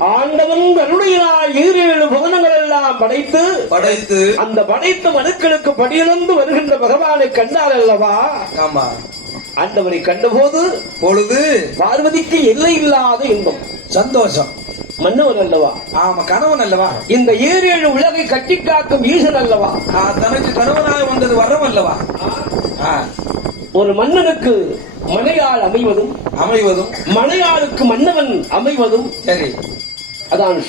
ஆண்டவன் கருணையினால் ஈரேழு புவனங்கள் எல்லாம் படைத்து படைத்து அந்த படைத்த மனுக்களுக்கு படியிழந்து வருகின்ற பகவானை கண்டார் அல்லவா? ஆமா. ஆண்டவரை கண்டபோது பொழுது பார்வதிக்கு எல்லை இல்லாத இன்பம். சந்தோஷம். மன்னவன் அல்லவா? ஆமா கணவன் அல்லவா? இந்த ஏழேழு உலகை கட்டி காக்கும் ஈசன் அல்லவா? ஆ, தனக்கு கணவனாக வந்தது வரம் அல்லவா? ஆ, ஒரு மன்னனுக்கு மனையாள் அமைவதும் அமைவதும். மனையாளுக்கு மன்னவன் அமைவதும் சரி. அதான்.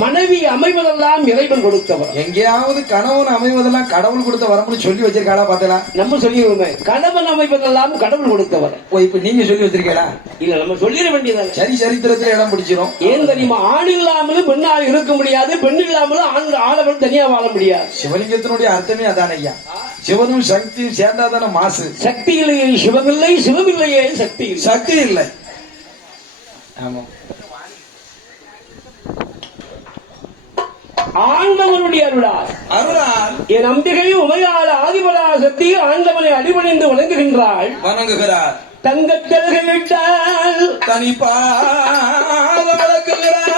மனைவி அமைவதெல்லாம் இறைவன் கொடுத்தவர். எங்கேயாவது கணவன் அமைவதெல்லாம் கடவுள் கொடுத்த வரம்னு சொல்லி வச்சிருக்காளா பார்த்தலா நம்ம சொல்லிடுவோமே. கணவன் அமைவதெல்லாம் கடவுள் கொடுத்தவர். ஓ இப்ப நீங்க சொல்லி வச்சிருக்கீங்களா? இல்ல நம்ம சொல்லிட வேண்டியதானே. சரி சரித்திரத்துல இடம் பிடிச்சிரும். ஏன் தெரியுமா? ஆண் இல்லாமலும் பெண்ணால் இருக்க முடியாது பெண் இல்லாமலும் ஆண் ஆடவன் தனியா வாழ முடியாது. சிவலிங்கத்தினுடைய அர்த்தமே அதான ஐயா. சிவனும் சக்தியும் சேர்ந்தாதான மாசு. சக்தி இல்லையே சிவமில்லை சிவமில்லையே சக்தி சக்தி இல்லை. ஆமா ஆண்டவனுடைய அருளால். அருளால் என் அம்பிகை உமையால் ஆதிபரா சக்தி ஆண்டவனை அடிபணிந்து வணங்குகின்றாள். வணங்குகிறார். தங்கத்தல்கை விட்டால் தனிப்பாக வளர்க்குகிறார்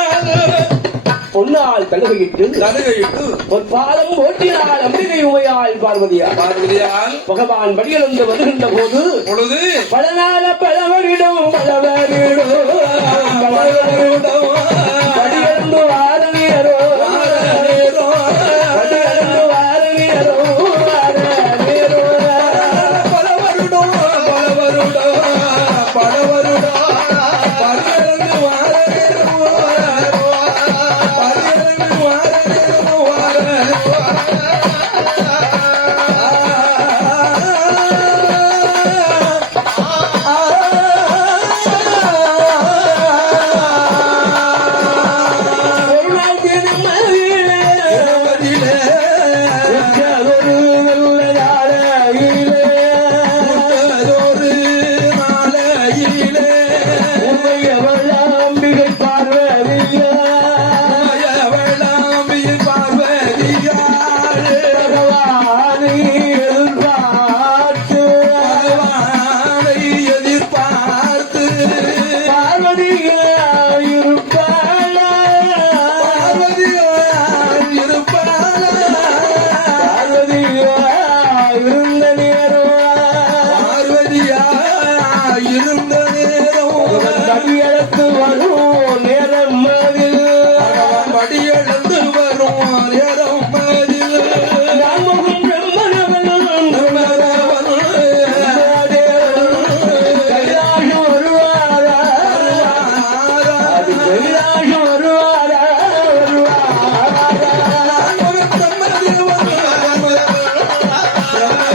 பொன்னால் தழுகையிட்டு தலுகையிட்டு ஒரு பாலம் ஓட்டினாள் அம்பிகை உமையாள் பார்வதியார். பார்வதியால் பகவான் படியிலிருந்து வருகின்ற போது பொழுது பல நாள பலவரிடம் பலவரிடம் பலவரிடம் பல வருடம் பல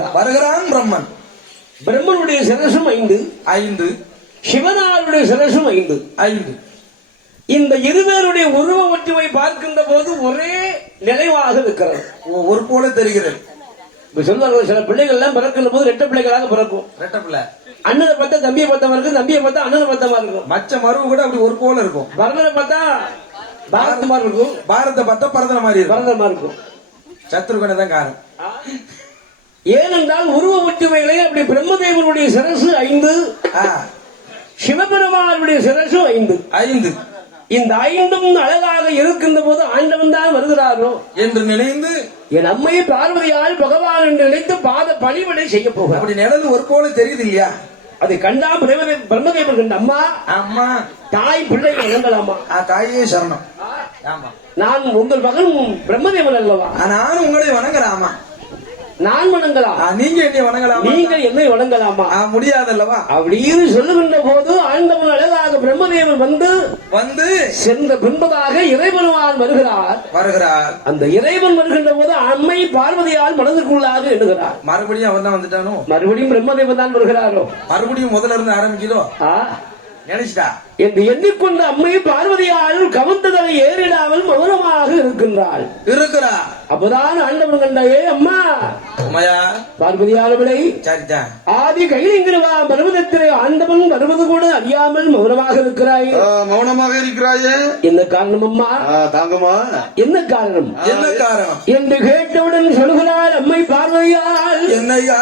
வருகிறார் வருகிறான் பிரம்மன். பிரம்மனுடைய சிரசும் ஐந்து. ஐந்து. சிவனாருடைய சிரசும் ஐந்து. ஐந்து. இந்த இருவருடைய உருவ ஒற்றுமை பார்க்கின்ற போது ஒரே நிலைவாக இருக்கிறது ஒரு போல தெரிகிறது. சொல்லுவாங்க சில பிள்ளைகள் எல்லாம் பிறக்கின்ற போது ரெட்ட பிள்ளைகளாக பிறக்கும். ரெட்ட பிள்ளை. அண்ணனை பார்த்தா தம்பியை பார்த்தமா இருக்கும் தம்பியை பார்த்தா அண்ணனை பார்த்தமா இருக்கும். மச்ச மருவு கூட அப்படி ஒரு போல இருக்கும். பரதனை பார்த்தா பாரத மாதிரி இருக்கும். பாரத பார்த்தா பரதன மாதிரி இருக்கும். பரதமா இருக்கும். சத்ருகனை தான் காரணம். ஏனென்றால் உருவ ஒற்றுமையிலே அப்படி பிரம்மதேவனுடைய சிரசு ஐந்து சிவபெருமானுடைய சிரசு ஐந்து. ஐந்து. இந்த ஐந்தும் அழகாக இருக்கின்ற போது ஆண்டவன் தான் வருகிறாரோ? என்று நினைந்து என் அம்மை பார்வதியால் பகவான் என்று நினைத்து பாத பணிவிடை செய்ய போகிறார். அப்படி நடந்து ஒரு போல தெரியுது இல்லையா அதை கண்டா பிரம்மதே- பிரம்மதேவன் கண்ட அம்மா அம்மா. தாய் பிள்ளை இழங்கலாமா தாயே சரணம். ஆமா நான் உங்கள் மகன் பிரம்மதேவன் அல்லவா? நானும் உங்களை வணங்குறேன் ஆமா நான் வணங்கலாம் நீங்க என்னை வணங்கலாமா? நீங்கள் என்னை வணங்கலாமா? முடியாதல்லவா? அப்படின்னு சொல்லுகின்ற போது ஆண்டவன் அழகாக பிரம்மதேவன் வந்து வந்து சென்ற பின்பதாக இறைவனுவான் வருகிறார். வருகிறார். அந்த இறைவன் வருகின்ற போது அம்மை பார்வதியால் மனதுக்குள்ளாக எண்ணுகிறார். மறுபடியும் அவன் தான் வந்துட்டானோ? மறுபடியும் பிரம்மதேவன் தான் வருகிறாரோ? மறுபடியும் முதல்ல இருந்து ஆரம்பிக்கிறோ ஆ நினைச்சிட்டா என்று எண்ணிக்கொண்ட அம்மை பார்வதியால் கவர்ந்ததனை ஏறிடாமல் மௌனமாக இருக்கின்றாள். இருக்கிறா அப்பதான் ஆண்டவன் கண்ட ஏ அம்மா சரிதான் ஆதி கைலிங்கிருவா பருவதத்திலே ஆண்டவன் வருவது கூட அறியாமல் மௌனமாக இருக்கிறாய். ஆ, மௌனமாக இருக்கிறாயே? என்ன காரணம் அம்மா? தாங்கம்மா. என்ன காரணம்? என்ன காரணம்? என்று கேட்டவுடன் சொல்கிறாள் அம்மை பார்வதியால் என்னையா?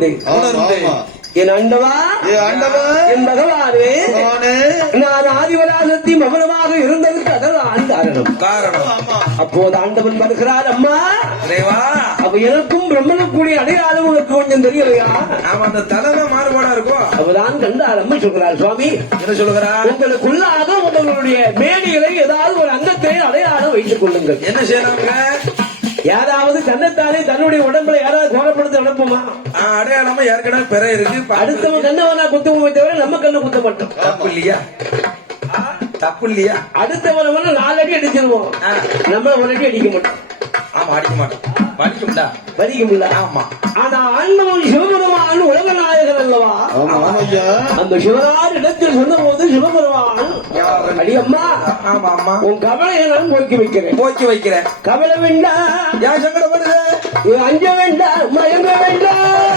அடியால் உணர்ந்து கொண்டேன் ஆமா, ஆமா. என் ஆண்டவா பகவானே. நான் காரணம். காரணம். அப்போது ஆண்டவன் வருகிறார் அம்மா. அப்ப எனக்கும் பிரம்மனுக்குரிய அடையாளம் உனக்கு கொஞ்சம் தெரியலையா? அவன் அந்த தலைதான் மாறுபாடா இருக்கும் அப்பதான் கண்டார் அம்மா சொல்கிறார் சுவாமி. என்ன சொல்லுகிறார் உங்களுக்குள்ளாக உங்களுடைய மேனிகளை ஏதாவது ஒரு அங்கத்தை அடையாளம் வைத்துக் கொள்ளுங்கள். என்ன செய்யறாங்க? யாராவது தன்னைத்தானே தன்னுடைய உடம்புல யாராவது கோலப்படுத்த அனுப்புமா? ஆ, அடையாளமா ஏற்கனவே பெற இருக்கு. அடுத்தவன் கண்ணவனா குத்துவோமே தவிர நம்ம கண்ணை குத்த மாட்டோம். தப்பு இல்லையா? தப்பு இல்லையா? அடுத்தவன் நாலு அடி அடிச்சிருவோம். நம்ம ஒரு அடி அடிக்க மாட்டோம். ஆமா அடிக்க மாட்டோம் அடிக்கும்டா வரிக்க முடியல ஆமா. ஆனா ஆண்டவன் சிவபெருமான் உலக நாயகன் அல்லவா? ஆமா ஆமா ஐயா. அந்த சிவனார் இடத்தில் சொன்ன போது சிவபெருமான் அடி அம்மா ஆமா ஆமா உன் கவலையை நான் போக்கி வைக்கிறேன். போக்கி வைக்கிறேன். கவலை வேண்டாம். ஏன் சங்கடப்படுது அஞ்ச வேண்டாம் மயங்க வேண்டாம்.